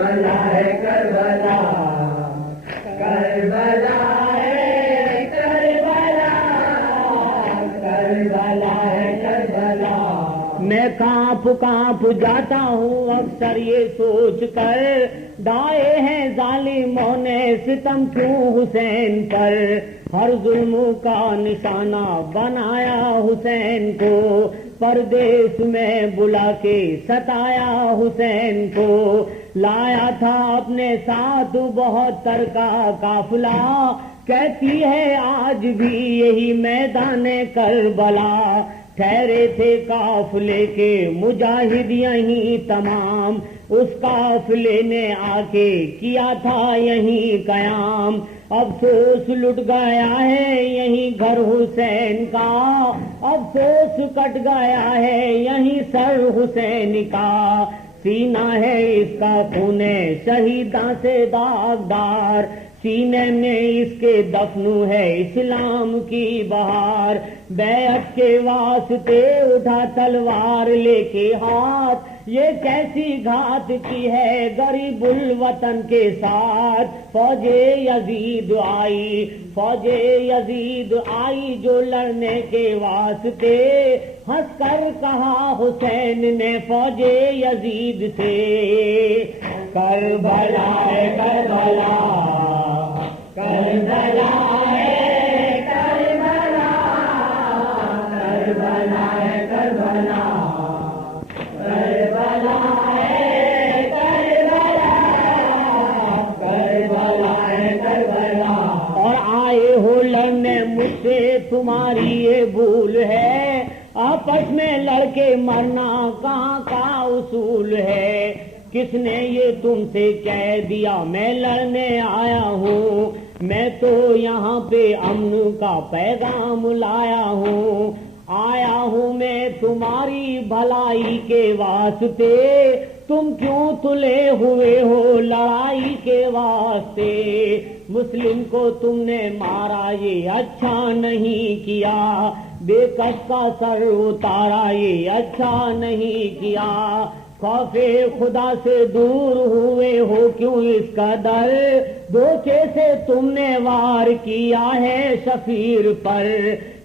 کربلا ہے کربلا، کربلا ہے کربلا، کربلا ہے کربلا۔ میں کانپ کانپ جاتا ہوں اکثر یہ سوچ کر، ڈائے ہیں ظالموں نے ستم کیوں حسین پر، ہر ظلم کا نشانہ بنایا حسین کو، پردیس میں بلا کے ستایا حسین کو، لایا تھا اپنے ساتھ بہت تر کا قافلہ، کہتی ہے آج بھی یہی میدان کربلا، ٹھہرے تھے قافلے کے مجاہد یہیں تمام، اس قافلے نے آ کے کیا تھا یہیں قیام، افسوس لٹ گیا ہے یہیں گھر حسین کا، افسوس کٹ گیا ہے یہیں سر حسین کا، سینہ ہے اس کا خون شہیداں سے داغدار، سینے میں اس کے دفن ہے اسلام کی بہار، بیعت کے واسطے اٹھا تلوار لے کے ہاتھ، یہ کیسی گھات کی ہے غریب الوطن کے ساتھ، فوج یزید آئی، فوج یزید آئی جو لڑنے کے واسطے، ہنس کر کہا حسین نے فوج یزید سے، کربلا ہے کربلا، کربلا ہے کربلا، کربلا ہے کربلا، کربلا ہے کربلا، کربلا ہے کربلا۔ اور آئے ہو لڑنے مجھ سے تمہاری یہ بھول ہے، آپس میں لڑ کے مرنا کہاں کا اصول ہے، کس نے یہ تم سے کہہ دیا میں لڑنے آیا ہوں، میں تو یہاں پہ امن کا پیغام لایا ہوں، آیا ہوں میں تمہاری بھلائی کے واسطے، تم کیوں تلے ہوئے ہو لڑائی کے واسطے، مسلم کو تم نے مارا یہ اچھا نہیں کیا، بے کس کا سر اتارا یہ اچھا نہیں کیا، خوف خدا سے دور ہوئے ہو کیوں اس قدر، دھوکے سے تم نے وار کیا ہے شفیر پر،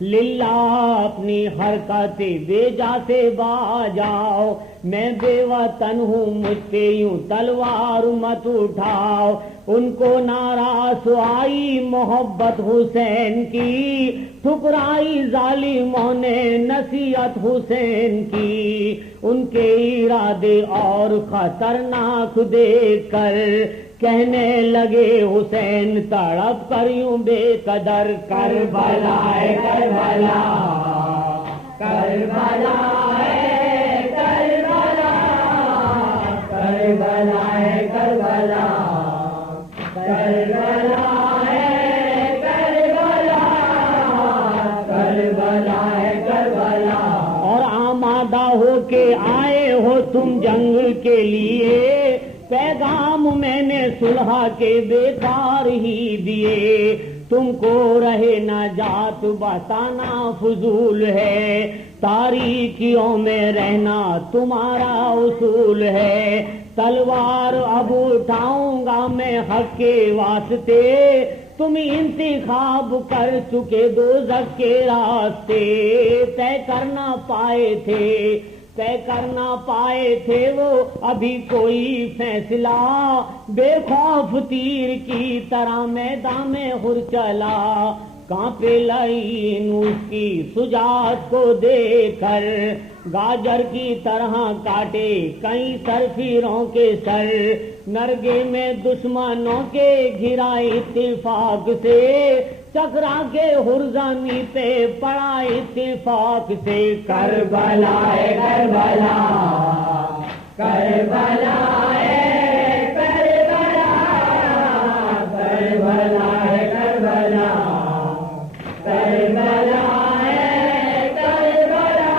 للہ اپنی حرکت بے جا سے باجاؤ، میں بے وطن ہوں مجھ پہ یوں تلوار مت اٹھاؤ، ان کو ناراض آئی محبت حسین کی، ٹھکرائی ظالموں نے نصیحت حسین کی، ان کے ارادے اور خطرناک دیکھ کر کہنے لگے حسین تڑپ کر یوں بے قدر، کربلا ہے کربلا، کربلا ہے کربلا، کربلا ہے کربلا، کربلا ہے کربلا، کربلا ہے کربلا۔ اور آمادہ ہو کے آئے ہو تم جنگ کے لیے، پیغام میں نے صلح کے بیکار ہی دیے، تم کو رہے نجات بتانا فضول ہے، تاریکیوں میں رہنا تمہارا اصول ہے، تلوار اب اٹھاؤں گا میں حق کے واسطے، تم انتخاب کر چکے دوزخ کے راستے، طے کرنا پائے تھے، طے کرنا پائے تھے وہ ابھی کوئی فیصلہ، بے خوف تیر کی طرح میدان میں ہر چلا، کانپے لعین اس کی شجاعت کو دیکھ کر، گاجر کی طرح کاٹے کئی سرفیروں کے سر، نرگے میں دشمنوں کے گھرا اتفاق سے، چکرا کے ہرزانی پہ پڑا اتفاق سے، کربلا ہے کربلا، کربلا ہے کربلا، کربلا ہے کربلا، کربلا ہے کربلا،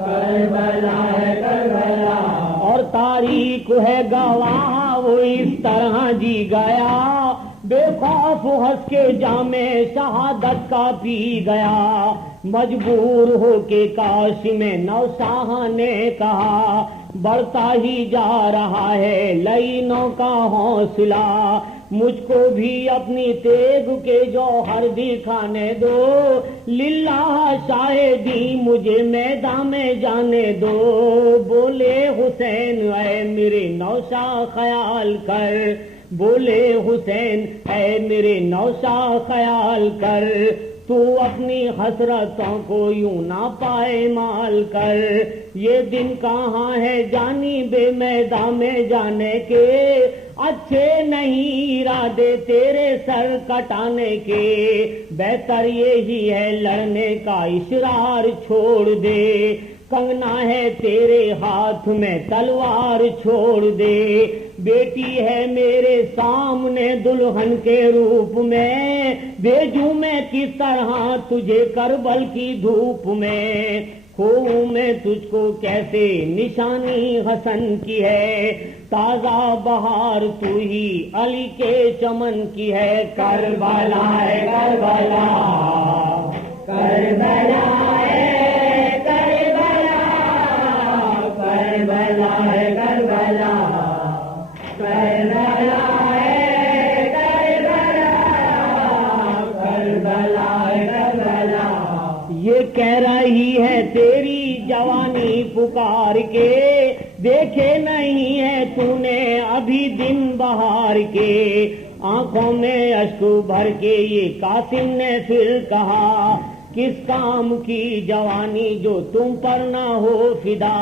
کربلا ہے کربلا۔ اور تاریخ ہے گواہ وہ اس طرح جی گیا، بے خوف ہنس کے جام شہادت کا پی گیا، مجبور ہو کے کاش میں نوشاہ نے کہا، بڑھتا ہی جا رہا ہے لعینوں کا حوصلہ، مجھ کو بھی اپنی تیغ کے جوہر دکھانے دو، للہ شاہدی مجھے میدان میں جانے دو۔ بولے حسین اے میرے نوشا خیال کر، بولے حسین اے میرے نوشا خیال کر، تو اپنی حسرتوں کو یوں نہ پائمال کر، یہ دن کہاں ہے جانی بے میدان میں جانے کے، اچھے نہیں ارادے تیرے سر کٹانے کے، بہتر یہی ہے لڑنے کا اشرار چھوڑ دے، کنگنا ہے تیرے ہاتھ میں تلوار چھوڑ دے، بیٹی ہے میرے سامنے دلہن کے روپ میں، بھیجوں میں کس طرح تجھے کربل کی دھوپ میں، کھوؤں میں تجھ کو کیسے نشانی حسن کی ہے، تازہ بہار تو ہی علی کے چمن کی ہے، کربلا ہے کربلا کربلا ہے کربلا کربلا ہے کربلا کربلا ہے کربلا کربلا ہے کربلا، یہ کہہ رہی ہے تیری جوانی پکار کے، دیکھے نہیں ہے تو نے ابھی دن بہار کے، آنکھوں میں اشک بھر کے یہ قاسم نے پھر کہا، کس کام کی جوانی جو تم پر نہ ہو فدا،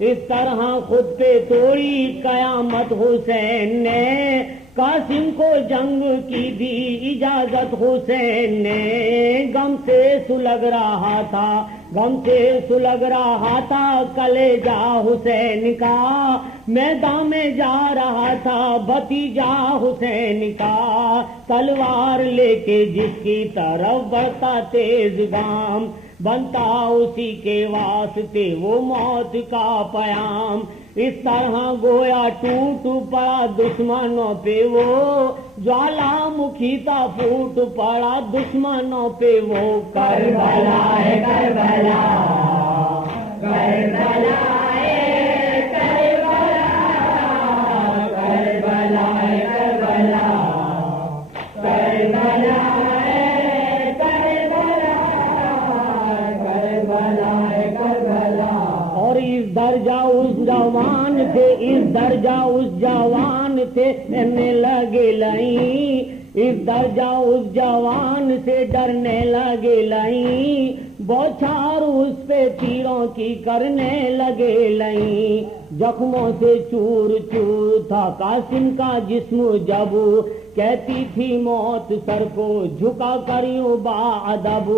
اس طرح خود پہ توڑی قیامت حسین نے، قاسم کو جنگ کی دی اجازت حسین نے، غم سے سلگ رہا تھا غم سے سلگ رہا تھا کلیجہ حسین کا، میدان میں جا رہا تھا بھتیجا حسین کا، تلوار لے کے جس کی طرف بڑھتا تیز گام، بنتا اسی کے واسطے وہ موت کا پیام، اس طرح گویا ٹوٹ پڑا دشمنوں پہ وہ، جوالا مکھی تھا پھوٹ پڑا دشمنوں پہ وہ، کربلا ہے کربلا کربلا ہے کربلا کربلا ہے کربلا کربلا ہے کربلا کربلا ہے کربلا، اور اس درجہ اس جوان تھے اس درجہ اس جوان سے ڈرنے لگے لائیں، اس درجہ اس جوان سے ڈرنے لگے لائیں، بوچھار اس پہ تیروں کی کرنے لگے لائیں، زخموں سے چور چور تھا قاسم کا جسم جب، کہتی تھی موت سر کو جھکا کر یوں با ادب،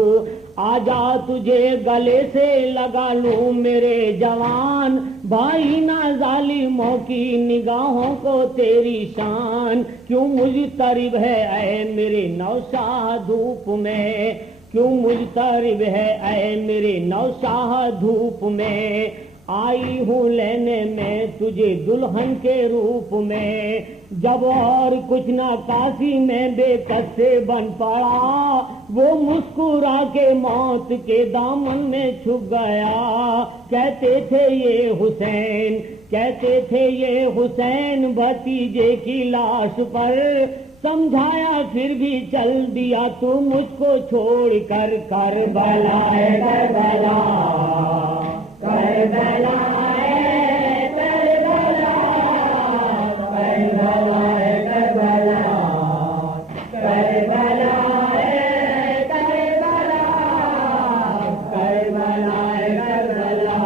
آجا تجھے گلے سے لگا لوں میرے جوان، بھائی نہ ظالموں کی نگاہوں کو تیری شان، کیوں مضطرب ہے اے میرے نوشاہ دھوپ میں، کیوں مضطرب ہے اے میرے نوشاہ دھوپ میں، آئی ہوں لینے میں تجھے دلہن کے روپ میں، جب اور کچھ نہ کافی میں بے کس سے بن پڑا، وہ مسکرا کے موت کے دامن میں چھپ گیا، کہتے تھے یہ حسین کہتے تھے یہ حسین بھتیجے کی لاش پر، سمجھایا پھر بھی چل دیا تو مجھ کو چھوڑ کر، کربلا ہے کربلا کربلا ہے کربلا کربلا ہے کربلا کربلا ہے کربلا کربلا ہے کربلا،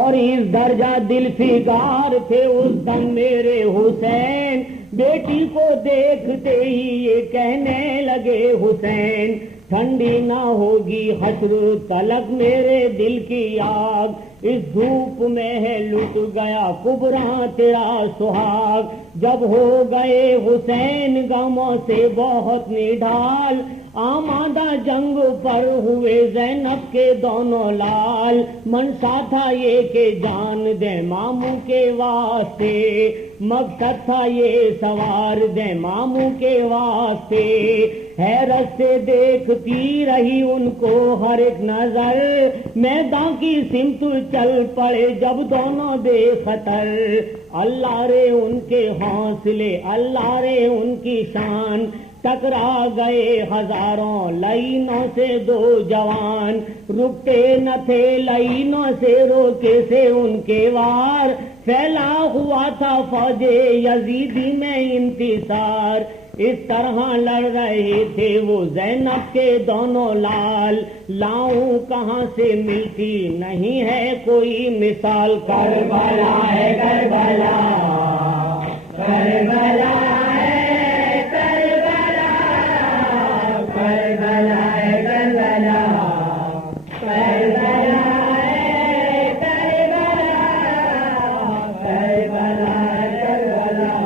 اور اس درجہ دل فگار تھے اس دم میرے حسین، بیٹی کو دیکھتے ہی یہ کہنے لگے حسین، ٹھنڈی نہ ہوگی حشر تلک میرے دل کی آگ، اس دھوپ میں ہے لٹ گیا کبرا تیرا سہاگ، جب ہو گئے حسین غموں سے بہت نڈھال، آمادہ جنگ پر ہوئے زینب کے دونوں لال، منشا تھا یہ کہ جان دے ماموں کے واسطے، مقصد تھا یہ سوار دے ماموں کے واسطے، حیرت سے دیکھتی رہی ان کو ہر ایک نظر، میدان کی سمت چل پڑے جب دونوں بے خطر، اللہ رے ان کے حوصلے، اللہ رے ان کی شان، ٹکرا گئے ہزاروں لائنوں سے دو جوان، رکتے نہ تھے لائنوں سے روکے سے ان کے وار، پھیلا ہوا تھا فوج یزیدی میں انتصار، اس طرح لڑ رہے تھے وہ زینب کے دونوں لال، لاؤں کہاں سے ملتی نہیں ہے کوئی مثال، کربلا ہے کربلا، کربلا ہے کربلا، کربلا ہے کربلا، کربلا ہے کربلا، کربلا ہے کربلا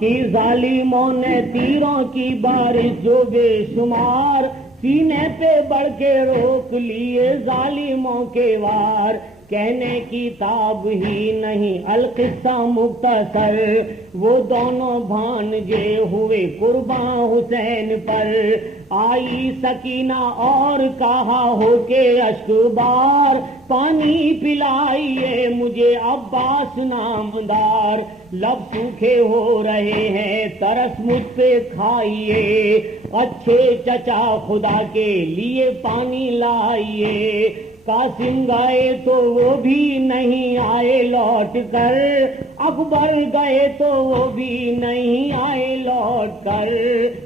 کی ظالموں نے تیروں کی بارش جو بے شمار، سینے پہ بڑھ کے روک لیے ظالموں کے وار، کہنے کی تاب ہی نہیں القصہ مختصر، وہ دونوں بھانجے ہوئے قرباں حسین پر، آئی سکینہ اور کہا ہو کے اشک بار، پانی پلائیے مجھے عباس نامدار، لب سوکھے ہو رہے ہیں ترس مجھ پہ کھائیے، اچھے چچا خدا کے لیے پانی لائیے، قاسم گئے تو وہ بھی نہیں آئے لوٹ کر، اکبر گئے تو وہ بھی نہیں آئے لوٹ کر،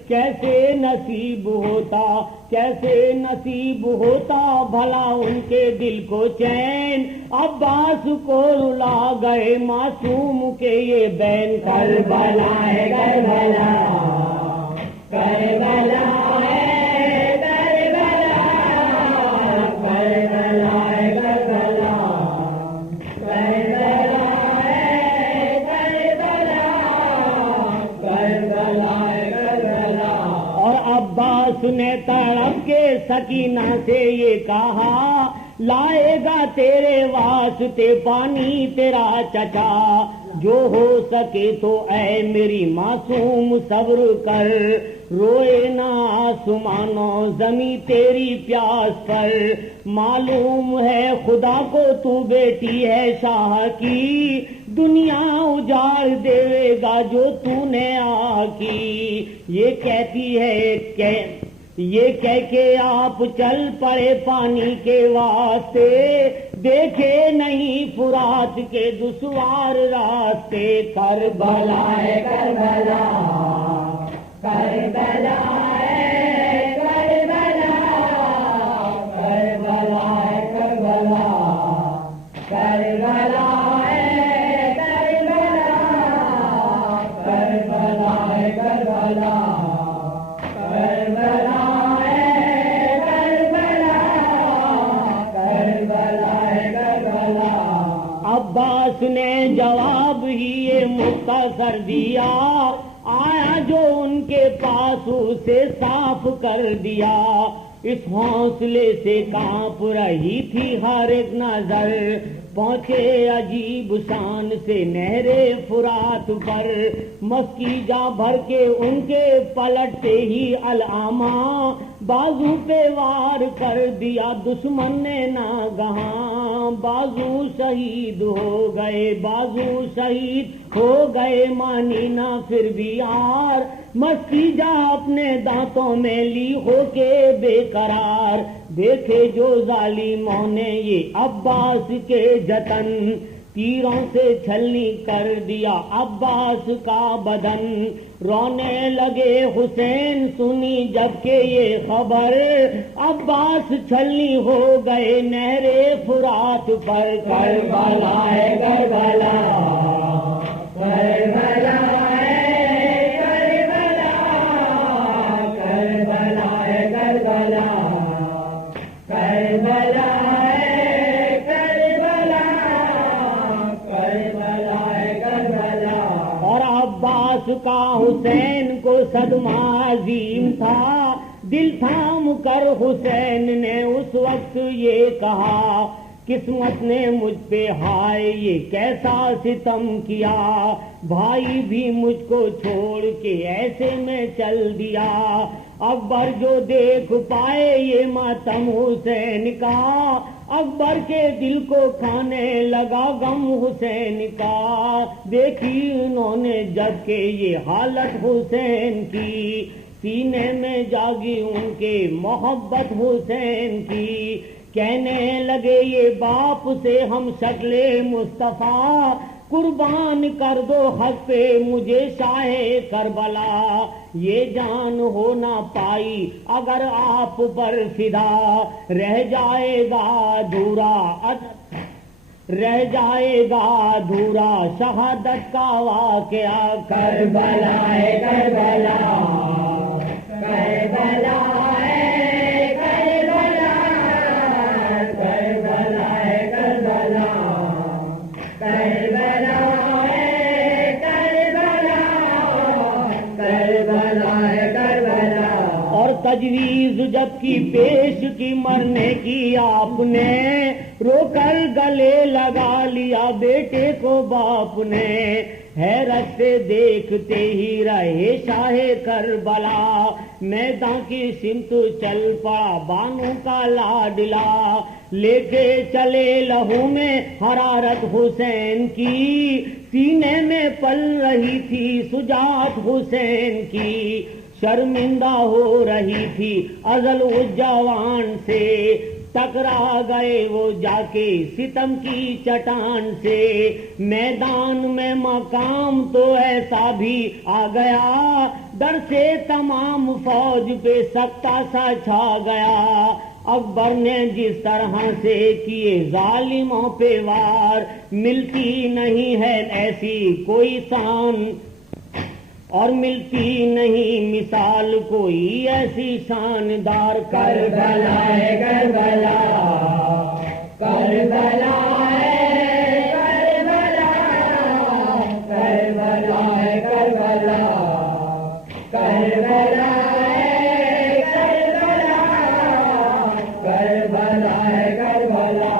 کیسے نصیب ہوتا کیسے نصیب ہوتا بھلا ان کے دل کو چین، عباس کو رلا گئے معصوم کے یہ بین، کربلا ہے کربلا، کربلا ہے عباس نے تڑپ کے سکینہ سے یہ کہا، لائے گا تیرے واسطے پانی تیرا چچا، جو ہو سکے تو اے میری معصوم صبر کر، روئے نہ آسمانوں زمیں تیری پیاس پر، معلوم ہے خدا کو تو بیٹی ہے شاہ کی، دنیا اجاڑ دے گا جو تو نے آ کی، یہ کہتی ہے کہ یہ کہہ کے آپ چل پڑے پانی کے واسطے، دیکھے نہیں فرات کے دشوار راستے، کربلا ہے کربلا، کربلا ہے کربلا، کربلا ہے کربلا، کربلا ہے کربلا، کربلا ہے کربلا، کربلا ہے کربلا، کربلا ہے کربلا۔ عباس نے جواب ہی یہ مختصر دیا، آیا جو ان کے پاس اسے صاف کر دیا، اس حوصلے سے کانپ رہی تھی ہر ایک نظر، پہنچے عجیب شان سے نہر فرات پر، مسکی جا بھر کے ان کے پلٹتے ہی علامہ، بازو پہ وار کر دیا دشمن نے ناگہاں، بازو شہید ہو گئے بازو شہید ہو گئے، مانی نہ پھر بھی یار، مسکی جا اپنے دانتوں میں لی ہو کے بے قرار، دیکھے جو ظالموں نے یہ عباس کے جتن، تیروں سے چھلنی کر دیا عباس کا بدن، رونے لگے حسین سنی جب کہ یہ خبر، عباس چھلنی ہو گئے نہر فرات پر، کربلا ہے کربلا، کربلا ہے کربلا، کربلا ہے کربلا، کربلا ہے کربلا، کربلا ہے کربلا۔ اور عباس کا حسین کو صدمہ عظیم تھا، دل تھام کر حسین نے اس وقت یہ کہا، قسمت نے مجھ پہ ہائے یہ کیسا ستم کیا، بھائی بھی مجھ کو چھوڑ کے ایسے میں چل دیا، اکبر جو دیکھ پائے یہ ماتم حسین کا، اکبر کے دل کو کھانے لگا غم حسین کا، دیکھی انہوں نے جب کہ یہ حالت حسین کی، سینے میں جاگی ان کے محبت حسین کی، کہنے لگے یہ باپ سے ہم شکل مصطفیٰ، قربان کر دو حق پہ مجھے شاہ کربلا، یہ جان ہو نہ پائی اگر آپ پر فدا، رہ جائے گا دھورا شہادت کا واقعہ، کربلا ہے کربلا، کربلا ہے کربلا، کربلا ہے کربلا، کربلا ہے کربلا، کربلا ہے کربلا۔ اور تجویز جب کی پیش کی مرنے کی آپ نے، رو کر گلے لگا لیا بیٹے کو باپ نے، حیرت سے دیکھتے ہی رہے شاہ کربلا، میدان کی سمت چل پڑا بانو کا لاڈلا، لے کے چلے لہو میں حرارت حسین کی، سینے میں پل رہی تھی سجاعت حسین کی، شرمندہ ہو رہی تھی ازل اس جوان سے، ٹکرا گئے وہ جا کے ستم کی چٹان سے، میدان میں مقام تو ایسا بھی آ گیا، ڈر سے تمام فوج پہ سکتہ سا چھا گیا، اکبر نے جس طرح سے کیے ظالموں پہ وار، ملتی نہیں ہے ایسی کوئی شان، اور ملتی نہیں مثال کوئی ایسی شاندار، کربلا ہے کربلا، کربلا ہے کربلا، کربلا ہے کربلا، کربلا ہے کربلا، کربلا ہے کربلا۔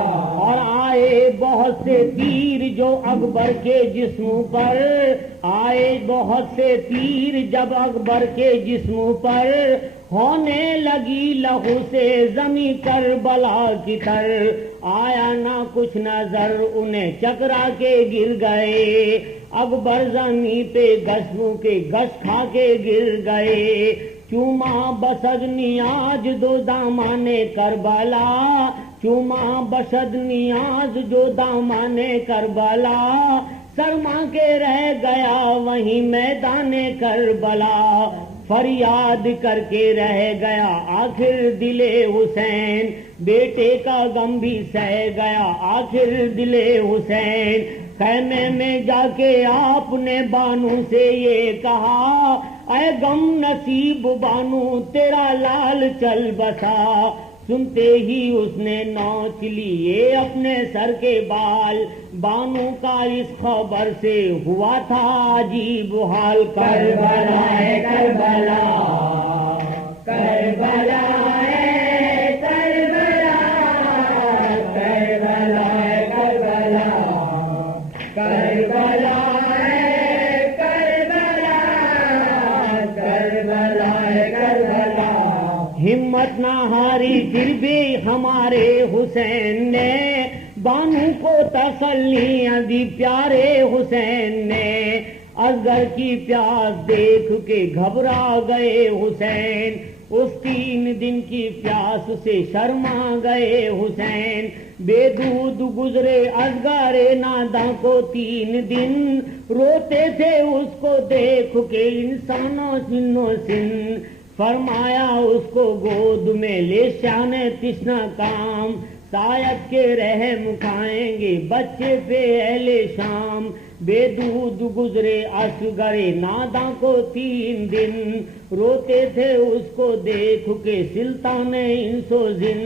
اور آئے بہت سے تیر جو اکبر کے جسم پر، آئے بہت سے تیر جب اکبر کے جسم پر، ہونے لگی لہو سے زمیں کربلا کی تر، آیا نہ کچھ نظر انہیں چکرا کے گر گئے، اکبر زمیں پہ گسم کے گس کھا کے گر گئے، چوما بسد نیاز دو دامان کربلا، چوما بسد نیاز جو دامان کربلا، سرما کے رہ گیا وہیں میدان کربلا، فریاد کر کے رہ گیا آخر دل حسین، بیٹے کا غم بھی سہ گیا آخر دل حسین، خیمے میں جا کے آپ نے بانو سے یہ کہا، اے غم نصیب بانو تیرا لال چل بسا، سنتے ہی اس نے نوچ لیے اپنے سر کے بال، بانو کا اس خبر سے ہوا تھا عجیب حال، کربلا ہے کربلا، کربلا ہے کربلا، کربلا ہے کربلا، کربلا ہے کربلا، کربلا ہے کربلا۔ ہمت نہ ہاری پھر بھی ہمارے حسین نے، بانو کو تسلیاں دی پیارے حسین نے، اصغر کی پیاس دیکھ کے گھبرا گئے حسین، اس 3 دن کی پیاس سے شرما گئے حسین، بے دودھ گزرے اصغر ناداں کو 3 دن، روتے تھے اس کو دیکھ کے انسانوں سنو سن، فرمایا اس کو گود میں لے شان تشنا کام، سایت کے رحم کھائیں گے بچے پہ اہل شام، بے دودھ گزرے اصغر ناداں کو 3 دن، روتے تھے اس کو دیکھ کے سلطان انس و جن،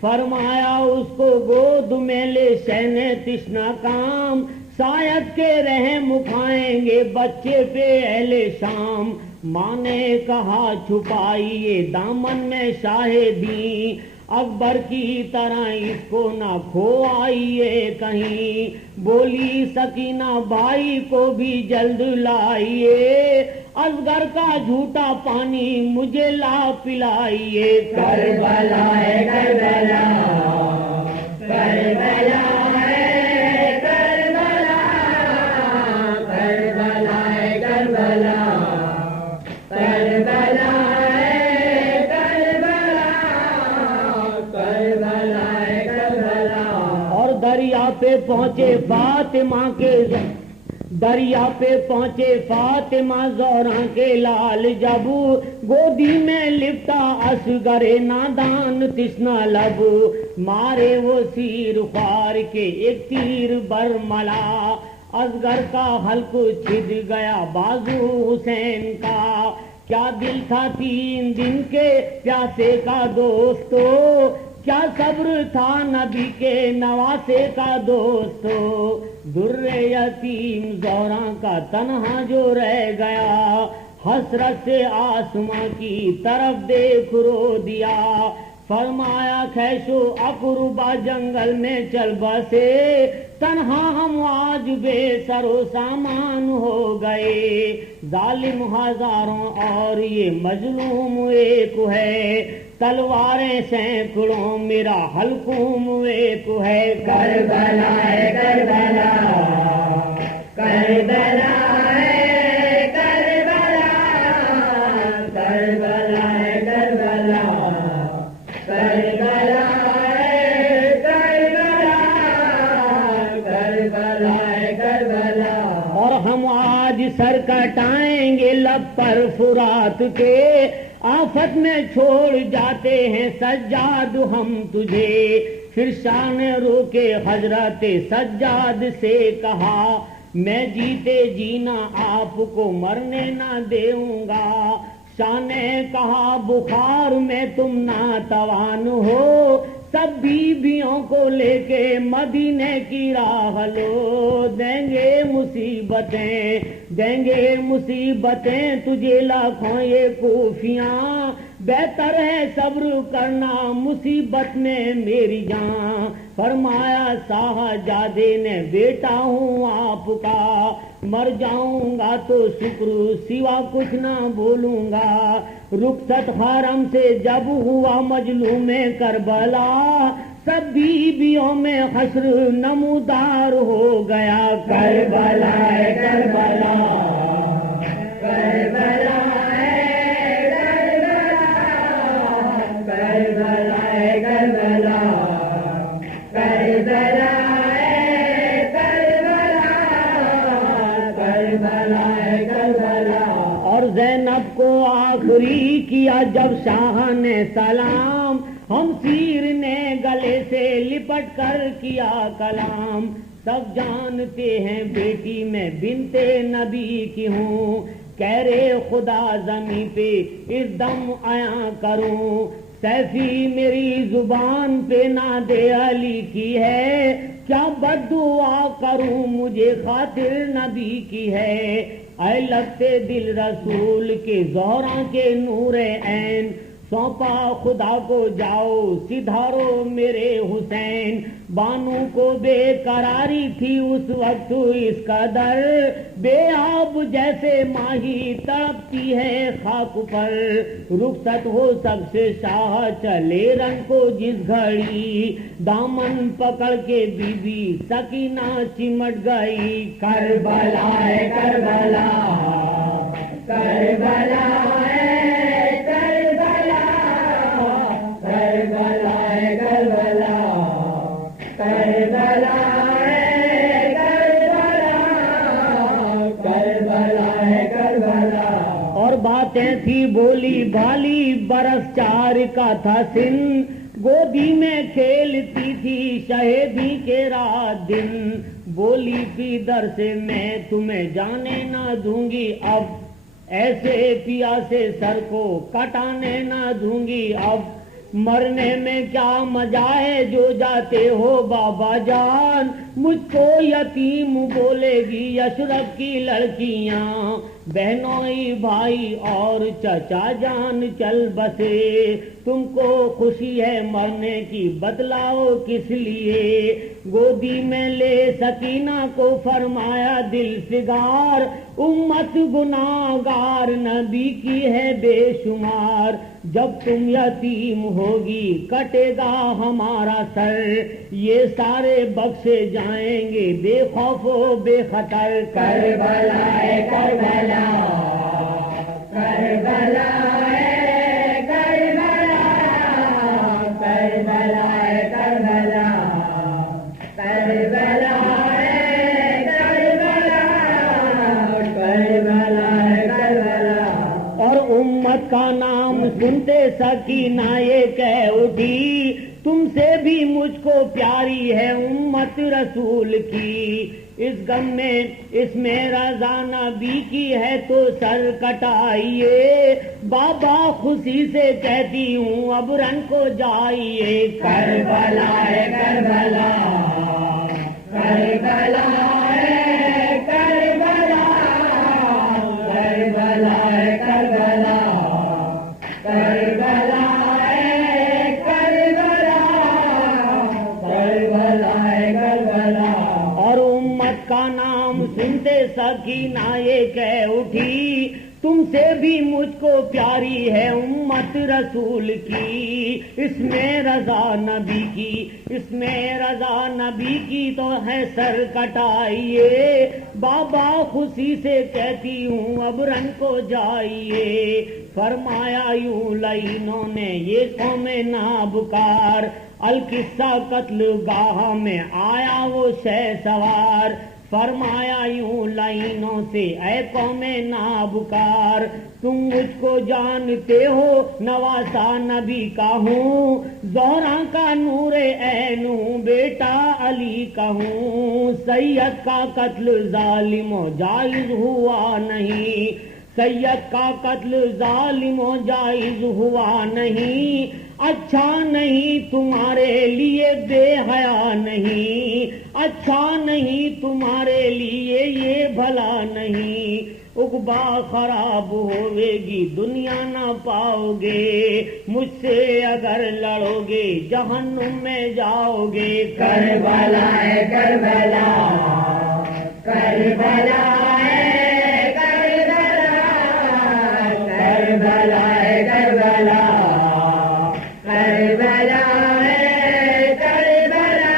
فرمایا اس کو گود میں لے شان تشنا کام، سایت کے رحم کھائیں گے بچے پہ اہل شام، ماں نے کہا چھپائیے دامن میں شاہدی، اکبر کی طرح اس کو نہ کھو آئیے کہیں، بولی سکینہ بھائی کو بھی جلد لائیے، اصغر کا جھوٹا پانی مجھے لا پلائیے، کربلا ہے کربلا، کربلا ہے کربلا کربلا ہے کربلا کربلا ہے کربلا کربلا ہے کربلا. اور دریا پہ پہنچے فاطمہ کے دریا پہ پہنچے فاطمہ زہرا کے لال جب گودی میں لپٹا اصغر نادان تشنا لب مارے وہ سیر خوار کے ایک تیر برملا اصغر کا حلق چھد گیا بازو حسین کا کیا دل تھا 3 دن کے پیاسے کا دوستو کیا صبر تھا نبی کے نواسے کا دوستو در یتیم زوراں کا تنہا جو رہ گیا حسرت سے آسماں کی طرف دیکھ رو دیا فرمایا خیشو اقربا جنگل میں چل بسے تنہا ہم آج بے سر و سامان ہو گئے ظالم ہزاروں اور یہ مظلوم ایک ہے تلواریں سینکڑوں میرا حلقوم ایک ہے کربلا ہے کربلا کربلا ہے کربلا کربلا ہے کربلا کربلا ہے کربلا کربلا ہے کربلا. اور ہم آج سر کٹائیں گے لب پر فرات کے آفت میں چھوڑ جاتے ہیں سجاد ہم تجھے پھر شاہ نے روکے حضرت سجاد سے کہا میں جیتے جینا آپ کو مرنے نہ دوں گا شاہ نے کہا بخار میں تم ناتوان ہو سب بیویوں کو لے کے مدینے کی راہ لو دیں گے مصیبتیں تجھے لاکھوں یہ کوفیاں بہتر ہے صبر کرنا مصیبت میں میری جان فرمایا شاہزادے نے بیٹا ہوں آپ کا مر جاؤں گا تو شکر سوا کچھ نہ بولوں گا رخصت حرم سے جب ہوا مجلوم کربلا سب بیویوں میں حسر نمودار ہو گیا کربلا ہے کربلا کربلا کربلا ہے کربلا کربلا ہے کربلا کربلا ہے کربلا. اور زینب کو آخری کیا جب شاہ نے سلام ہم سیر نے گلے سے لپٹ کر کیا کلام سب جانتے ہیں بیٹی میں بنتے نبی کی ہوں کہہ رے خدا زمیں پہ اس دم آیا کروں سیفی میری زبان پہ ناد علی کی ہے کیا بد دعا کروں مجھے خاطر نبی کی ہے اے لگتے دل رسول کے زہراں کے نور عین سونپا خدا کو جاؤ سدھارو میرے حسین بانو کو بے قراری تھی اس وقت اس قدر بے آب جیسے ماہی تڑپتی ہے خاک پر رخصت ہو سب سے شاہ چلے رنگ کو جس گھڑی دامن پکڑ کے بی بی سکینہ چمٹ گئی کربلا ہے کربلا کربلا ہے کربلا کربلا ہے کربلا کربلا ہے کربلا کربلا ہے کربلا. اور باتیں تھی بولی بالی برس 4 کا تھا سن گودی میں کھیلتی تھی شہیدی کے رات دن بولی پی در سے میں تمہیں جانے نہ دوں گی اب ایسے پیا سے سر کو کٹانے نہ دوں گی اب مرنے میں کیا مزہ ہے جو جاتے ہو بابا جان مجھ کو یتیم بولے گی اشرف کی لڑکیاں بہنوئی بھائی اور چچا جان چل بسے تم کو خوشی ہے مرنے کی بتلاؤ کس لیے گودی میں لے سکینہ کو فرمایا دل فگار، امت گناہگار نبی کی ہے بے شمار، جب تم یتیم ہوگی کٹے گا ہمارا سر، یہ سارے بخشے جائیں گے بے خوف و بے خطر۔ کربلا ہے کربلا، کربلا ہے کربلا، کربلا ہے کربلا، کربلا ہے کربلا، کربلا ہے کربلا۔ اور امت کا نام سنتے سکینہ یہ کہہ اٹھی، تم سے بھی مجھ کو پیاری ہے امت رسول کی، اس غم میں اس میں رضا نبی کی ہے تو سر کٹائیے، بابا خوشی سے کہتی ہوں اب رن کو جائیے۔ کربلا ہے کربلا، کربلا ہے کربلا، کربلا ہے کربلا، کربلا ہے کربلا، کربلا ہے کربلا۔ اور امت کا نام سنتے سکینہ یہ کہہ اٹھی، تم سے بھی مجھ کو پیاری ہے امت رسول کی، اس میں رضا نبی کی، اس میں رضا نبی کی تو ہے سر کٹائیے، بابا خوشی سے کہتی ہوں اب رن کو جائیے۔ فرمایا یوں لعینوں نے یہ قوم نابکار، القصہ قتل گاہ میں آیا وہ شہ سوار، فرمایا یوں لعینوں سے اے قوم نابکار، تم مجھ کو جانتے ہو نواسا نبی کا ہوں، زہرا کا نور عین ہوں، بیٹا علی کا ہوں، سید کا قتل ظالم و جائز ہوا نہیں، سید کا قتل ظالم و جائز ہوا نہیں، اچھا نہیں تمہارے لیے بے حیا نہیں، اچھا نہیں تمہارے لیے یہ بھلا نہیں، عقبا خراب ہوے گی دنیا نہ پاؤ گے، مجھ سے اگر لڑو گے جہنم میں جاؤ گے۔ کربلا ہے کربلا، کربلا ہے کربلا، کربلا ہے کربلا، کربلا ہے کربلا،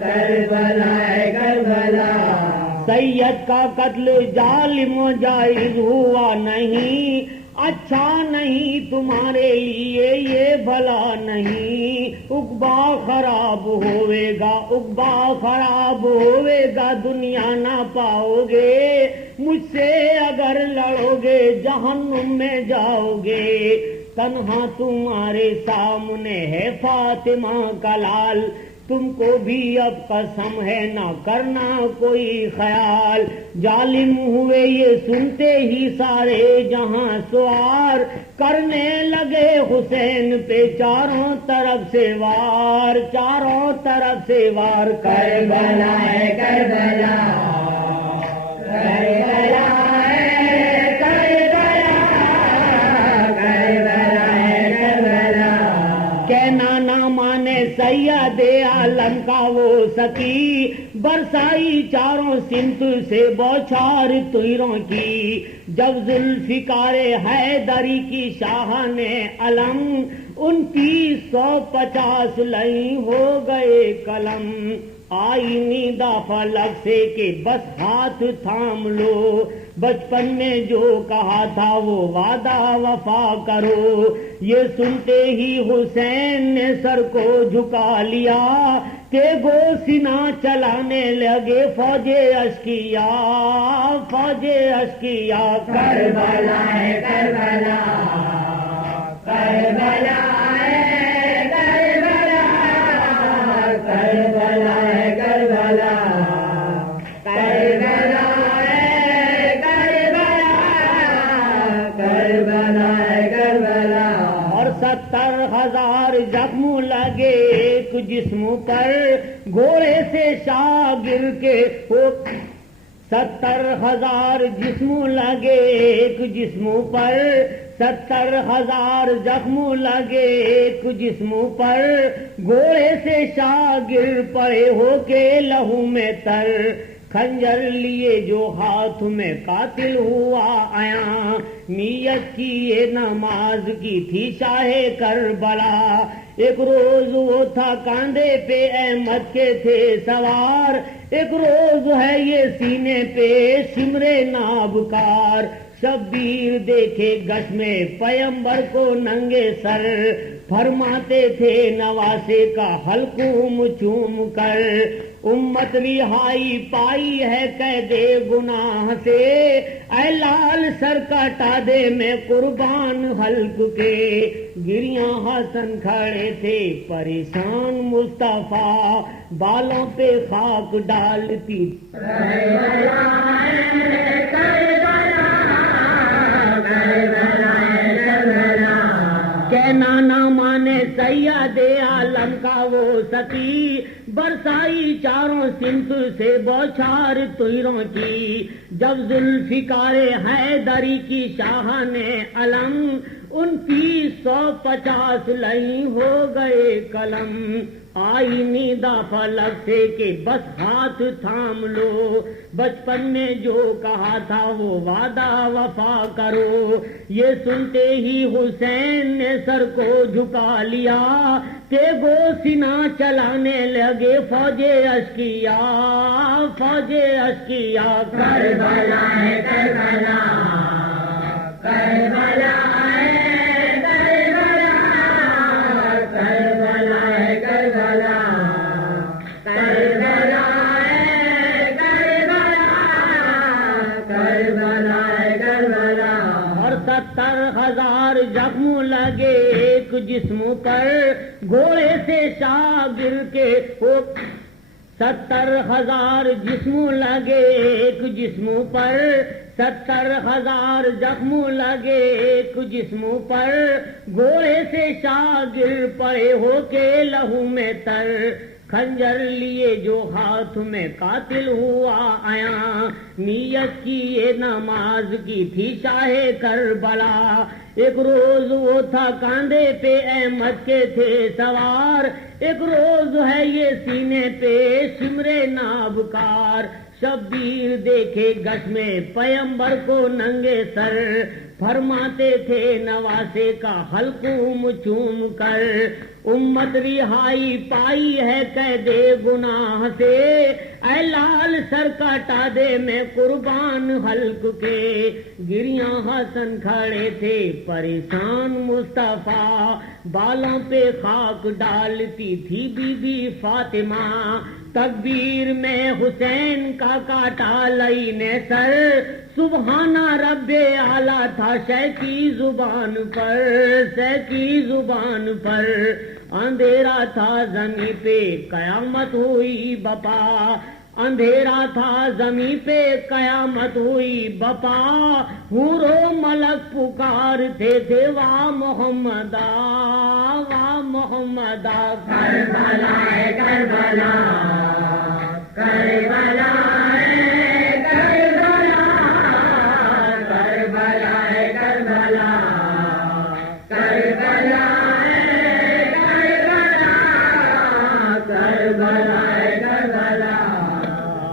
کربلا ہے کربلا۔ سید کا قتل ظالم و جائز ہوا نہیں، اچھا نہیں تمہارے لیے یہ بھلا نہیں، عقبا خراب ہوئے گا، عقبا خراب ہوئے گا دنیا نہ پاؤ گے، مجھ سے اگر لڑو گے جہنم میں جاؤ گے، تنہا تمہارے سامنے ہے فاطمہ کا لال، تم کو بھی اب قسم ہے نہ کرنا کوئی خیال، ظالم ہوئے یہ سنتے ہی سارے جہاں سوار، کرنے لگے حسین پہ چاروں طرف سے وار، چاروں طرف سے وار۔ کربلا ہے کربلا، کربلا ہے کربلا، کربلا ہے کربلا۔ کہنا نہ مانے سید عالم کا وہ سکی، برسائی چاروں سمت سے بوچھار تیروں کی، جب ذوالفقار حیدری کی شاہان علم، 2950 لئی ہو گئے قلم، آئی نیدا فلک سے کہ بس ہاتھ تھام لو، بچپن میں جو کہا تھا وہ وعدہ وفا کرو، یہ سنتے ہی حسین نے سر کو جھکا لیا، تیگو سینہ چلانے لگے فوج اشکیا، فوج اشکیا۔ کربلا ہے کربلا، کربلا ہے کربلا، کربلا ہے کربلا، کربلا ہے کربلا، کربلا ہے کربلا۔ اور 70,000 زخم لگے ایک جسم پر، گھوڑے سے شاہ گر کے 70,000 جسم لگے ایک جسم پر، 70,000 زخم لگے ایک جسم پر، گھوڑے سے شاہ گر پڑے ہو کے لہو میں تر، خنجر لیے جو ہاتھ میں قاتل ہوا آیا، نیت کی یہ نماز کی تھی شاہ کربلا، ایک روز وہ تھا کاندھے پہ احمد کے تھے سوار، ایک روز ہے یہ سینے پہ سمرے نابکار، شبیر دیکھے گش میں پیمبر کو ننگے سر، فرماتے تھے نواسے کا حلقوم چوم کر، امت رہائی پائی ہے قید گناہ سے، اے لال سر کاٹا دے میں قربان حلق کے، گریاں حسن کھڑے تھے پریشان مصطفیٰ، بالوں پہ خاک ڈالتی کہنا نہ مانے سید عالم کا وہ ستی، برسائی چاروں سمت سے بوچھار طیروں کی، جب ذوالفقار حیدری کی شاہ نے علم، 2950 لئی ہو گئے قلم، آئی نیدا فلک سے کہ بس ہاتھ تھام لو، بچپن میں جو کہا تھا وہ وعدہ وفا کرو، یہ سنتے ہی حسین نے سر کو جھکا لیا، تیگو سینہ چلانے لگے فوج اشکیا، فوج اشکیا، کربلا ہے کربلا، کربلا زخم لگے ایک جسم پر، گھوڑے سے شاہ گر کے ہو، 70,000 جسم لگے ایک جسم پر، 70,000 زخم لگے ایک جسم پر، گھوڑے سے شاہ گر پڑے ہو کے لہو میں تر، خنجر لیے جو ہاتھ میں قاتل ہوا آیا، نیت کی یہ نماز کی تھی شاہ کربلا، ایک روز وہ تھا کاندھے پہ احمد کے تھے سوار، ایک روز ہے یہ سینے پہ سمرے نابکار، شبیر دیکھے گش میں پیمبر کو ننگے سر، فرماتے تھے نواسے کا حلقوم چوم کر، امت رہائی پائی ہے قید گناہ سے، اے لال سر کاٹا دے میں قربان حلق کے، گریاں حسن کھڑے تھے پریشان مصطفیٰ، بالوں پہ خاک ڈالتی تھی بی بی فاطمہ، تکبیر میں حسین کا کاٹا لئی نے سر، سبحانہ رب اعلیٰ تھا شے کی زبان پر، شے کی زبان پر، اندھیرا تھا زمین پہ قیامت ہوئی بپا، اندھیرا تھا زمین پہ قیامت ہوئی بپا، حور و ملک پکارتے تھے واہ محمدا، واہ محمدا، کربلا ہے کربلا، کربلا